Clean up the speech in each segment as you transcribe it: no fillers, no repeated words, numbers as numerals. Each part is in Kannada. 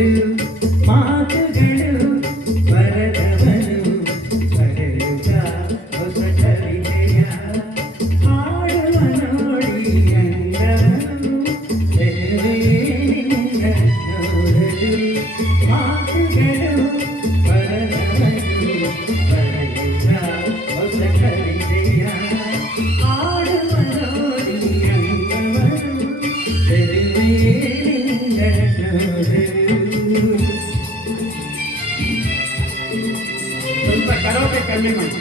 ನೋಡಲು ಮಾತುಗಳು ಬರದವನು ಬರೆಯುತ್ತ ಹೊಸ ಕವಿತೆಯ ಹಾಡುವ ನೋಡಿ ಅಂಗವನು ಬೆಳೆವೇನಿಂದ ನೋಡಲು ಮಾತುಗಳು ಬರದವನು ಬರೆಯುತ್ತ ಹೊಸ ಕವಿತೆಯ ಹಾಡುವ ನೋಡಿ ಅಂಗವನು ಬೆಳೆವೇನಿಂದ ನೋಡಲು. ಸ್ವಲ್ಪ ಕರೋಕೆ ಕಮ್ಮಿ ಮಾಡಿ.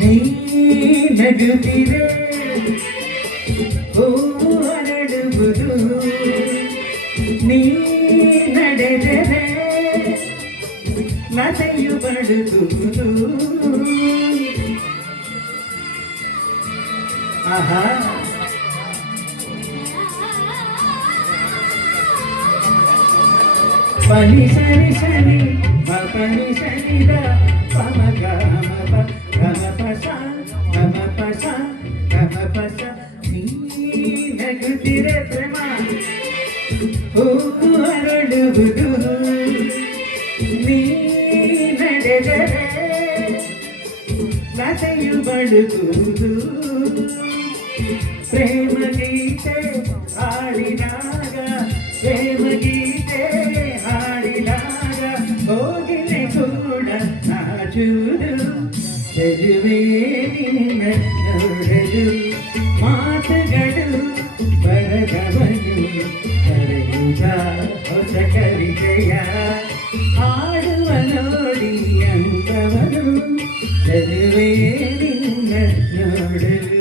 ನೀ ನಗುತ್ತಿರೆ ಹೂವು ಅರಳುವುದು, ನೀ ನಡೆದರೆ ಲತೆಯು ಬಡುವುದು. ಆಹಾ ಪನಿ ಸರಿ ಸರಿ ಪನಿ ಸರಿದ ಪಮ ಗಮ ಗಮ ಪಸ ಗಮ ಪಸ ಗಮ ಪಸ. ನೀ ನಗುತ್ತಿರೆ ಪ್ರೇಮ ಹೂವು ಅರಳುವುದು, ನೀ ನಡೆದರೆ ಲತೆಯು ಬಳುವುದು. ಪ್ರೇಮ ಗೀತೆ ಹಾಡಿದಾಗ ಪ್ರೇಮ ಗೀತೆ ಹಾಡಿದಾಗ ಹೋಗಿಲೆ ಕೂಡ ನಾಚುವುದು. ಚೆಲುವೆ ನಿನ್ನ ನೋಡಲು ಮಾತುಗಳು ಬರದವನು ಬರೆಯುತ್ತ ಹೊಸ ಕವಿತೆಯ ಹಾಡುವ ನೋಡಿ ಅಂಗವನು ಚೆಲುವೆ ನಿನ್ನ ನೋಡಲು.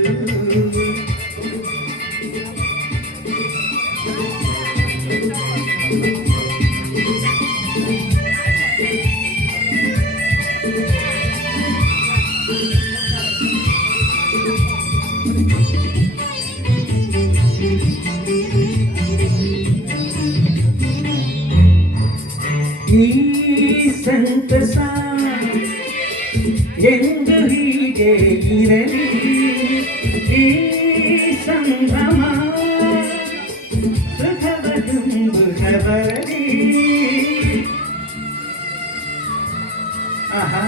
ಈ ಸಂತಸ ಎಂದು ಹೀಗೆ ಇರಲಿ, ಈ ಸಂಭ್ರಮ ಸುಖವ ತುಂಬುತ್ತ ಬರಲಿ. ಆಹಾ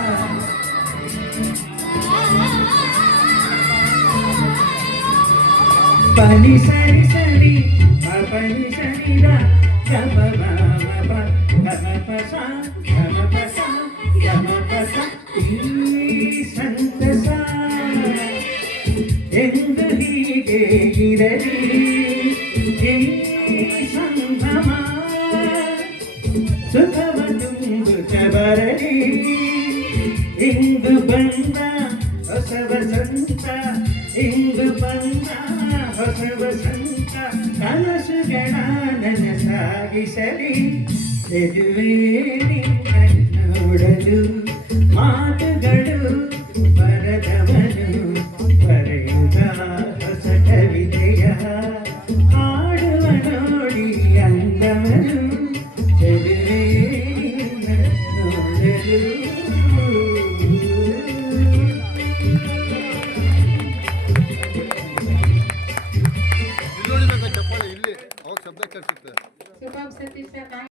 ಪನಿ ಸರಿ ಸರಿ ಪನಿ ಸರಿದ ಗಮ ಗಮ ಗಮ ಪಸ ಗಮ ಪಸ ಗಮ ಪಸ. ಈ ಸಂತಸ ಎಂದು ಹೀಗೆ ಇರಲಿ, ಈ ಸಂಭ್ರಮ ಸುಖವ ತುಂಬುತ್ತ ಬರಲಿ. ಇಂದು ಬಂದ ಹೊಸ ವಸಂತ, ಇಂದು ಬಂದ ಹೊಸ ವಸಂತ, ಕನಸುಗಳ ನನಸಾಗಿಸಲಿ. ಚೆಲುವೆ ನಿನ್ನ ನೋಡಲು